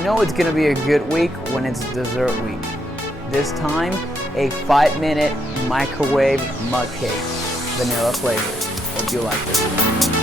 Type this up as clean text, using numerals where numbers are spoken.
You know it's gonna be a good week when it's dessert week. This time, a 5-minute microwave mug cake, vanilla flavor. Hope you like this one.